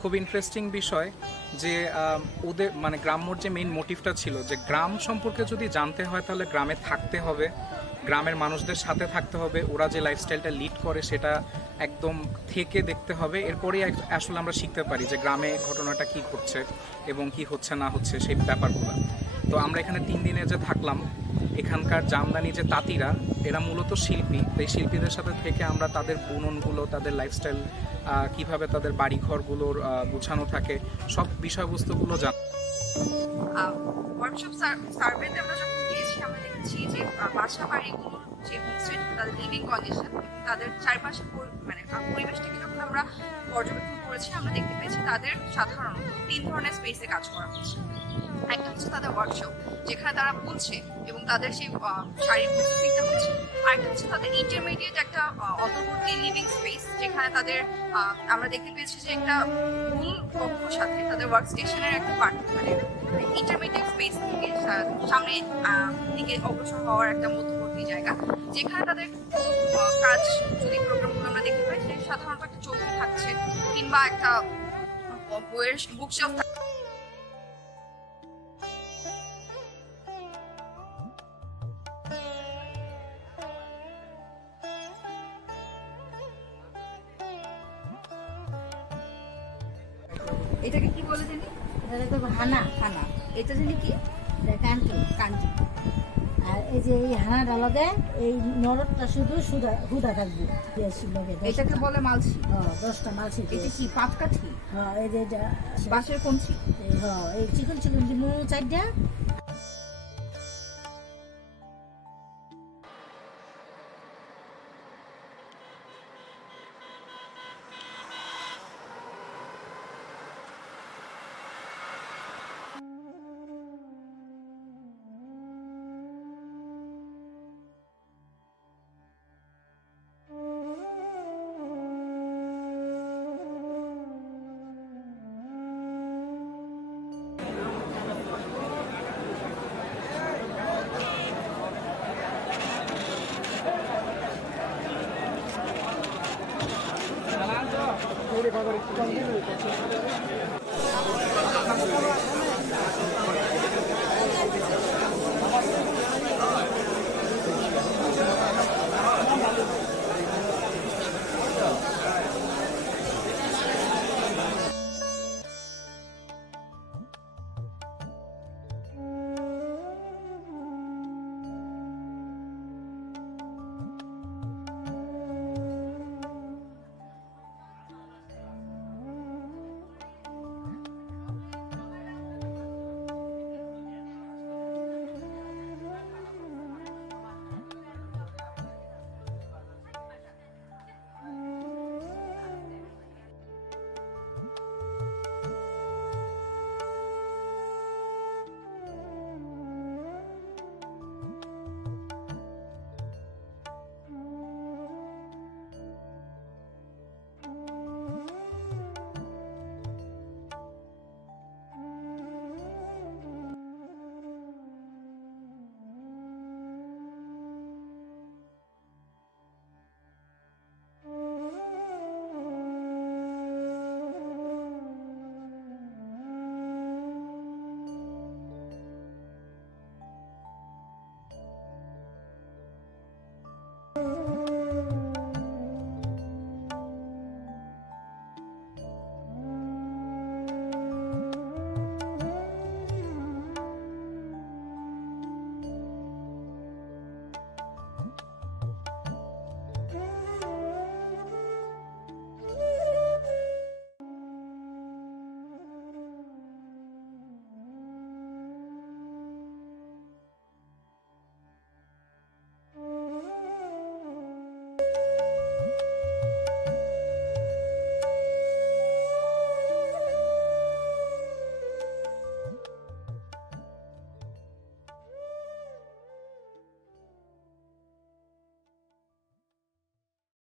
খুব ইন্টারেস্টিং বিষয় যে ওদের মানে গ্রাম্যর যে মেইন মোটিভটা ছিল যে গ্রাম সম্পর্কে যদি জানতে হয় তাহলে গ্রামে থাকতে হবে, গ্রামের মানুষদের সাথে থাকতে হবে, ওরা যে লাইফস্টাইলটা লিড করে সেটা একদম থেকে দেখতে হবে। এরপরেই আসলে আমরা শিখতে পারি যে গ্রামে ঘটনাটা কি ঘটছে এবং কি হচ্ছে না হচ্ছে সেই ব্যাপারগুলো। তো আমরা এখানে 3 দিনে যে থাকলাম, এখানকার জামদানি যে তাঁতিরা এরা মূলত শিল্পী, এই শিল্পীদের সাথে থেকে আমরা তাদের বুননগুলো, তাদের লাইফস্টাইল, কিভাবে তাদের বাড়িঘরগুলোর গুছানো থাকে, সব বিষয়বস্তুগুলো ওয়ার্কশপ সার্ভেতে আমরা যখন গিয়েছি আমরা দেখেছি যে বাসা বাড়িগুলোর যে হোমস্টে তাদের লিভিং কন্ডিশন এবং তাদের চারপাশে মানে পরিবেশটাকে যখন আমরা পর্যবেক্ষণ করেছি আমরা দেখতে পেয়েছি তাদের সাধারণত 3 ধরনের স্পেসে কাজ করা হচ্ছে। একটা হচ্ছে তাদের ওয়ার্কশপ যেখানে তারা বুনছে এবং তাদের সেই শারীরিক প্রসেসিংটা হচ্ছে। আরেকটা হচ্ছে তাদের ইন্টারমিডিয়েট একটা অন্তর্বর্তী লিভিং স্পেস যেখানে তাদের আমরা দেখতে পেয়েছি যে একটা মূল কক্ষর সাথে তাদের ওয়ার্ক স্টেশনের একটা পার্ট মানে ইন্টারমিডিয়েট স্পেস থেকে সামনে দিকে অগ্রসর হওয়ার একটা মধ্যবর্তী জায়গা যেখানে তাদের কাজ যদি প্রোগ্রামগুলো আমরা দেখতে পাই যে সাধারণত একটা চৌকি থাকছে কিংবা একটা বইয়ের বুকশেলফ থাকছে। এটাকে কি বলে জানি? এটা তো হানা হানা। এটা জানি কি? কান্তি কাঞ্জি। আর এই যে এই হানাটা লগে এই নরদটা শুধু হুদা থাকবে। এটাকে বলে মালসি। 10টা মালসি। এটা কি পাটকাঠি? হ্যাঁ, এই যে এটা বাঁশের কঞ্চি। হ্যাঁ, এই চিকন চিকন যে চারটা।